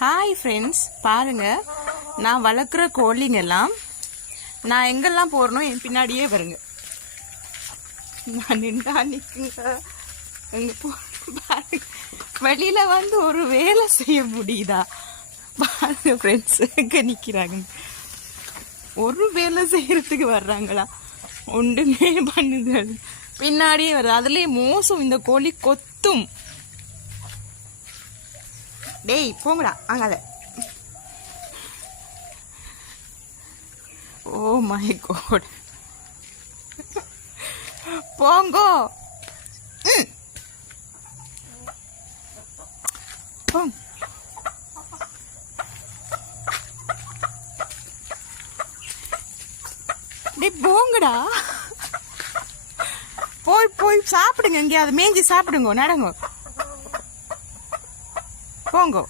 Hi friends, பாருங்க நான் வளர்க்குற கோழிங்கெல்லாம் நான் எங்கெல்லாம் போறனோ என் பின்னாடியே வருங்க. நான் நின்றா நிற்குங்க. எங்க பாருங்க, வெளியில வந்து ஒரு வேலை செய்ய முடியுதா? பாருங்க ஃப்ரெண்ட்ஸ், எங்க நிற்கிறாங்க. ஒரு வேலை செய்யறதுக்கு வர்றாங்களா? ஒன்றுமே பண்ணுது, பின்னாடியே வருது. அதுலேயே மோசம், இந்த கோழி கொத்தும். டேய் போங்கடா அங்கால. ஓ மை காட், போங்கோ. போங்க. டேய் போங்கடா, போய் போய் சாப்பிடுங்க. எங்கேயாவது மேய்ஞ்சி சாப்பிடுங்க, நடங்க, போங்க.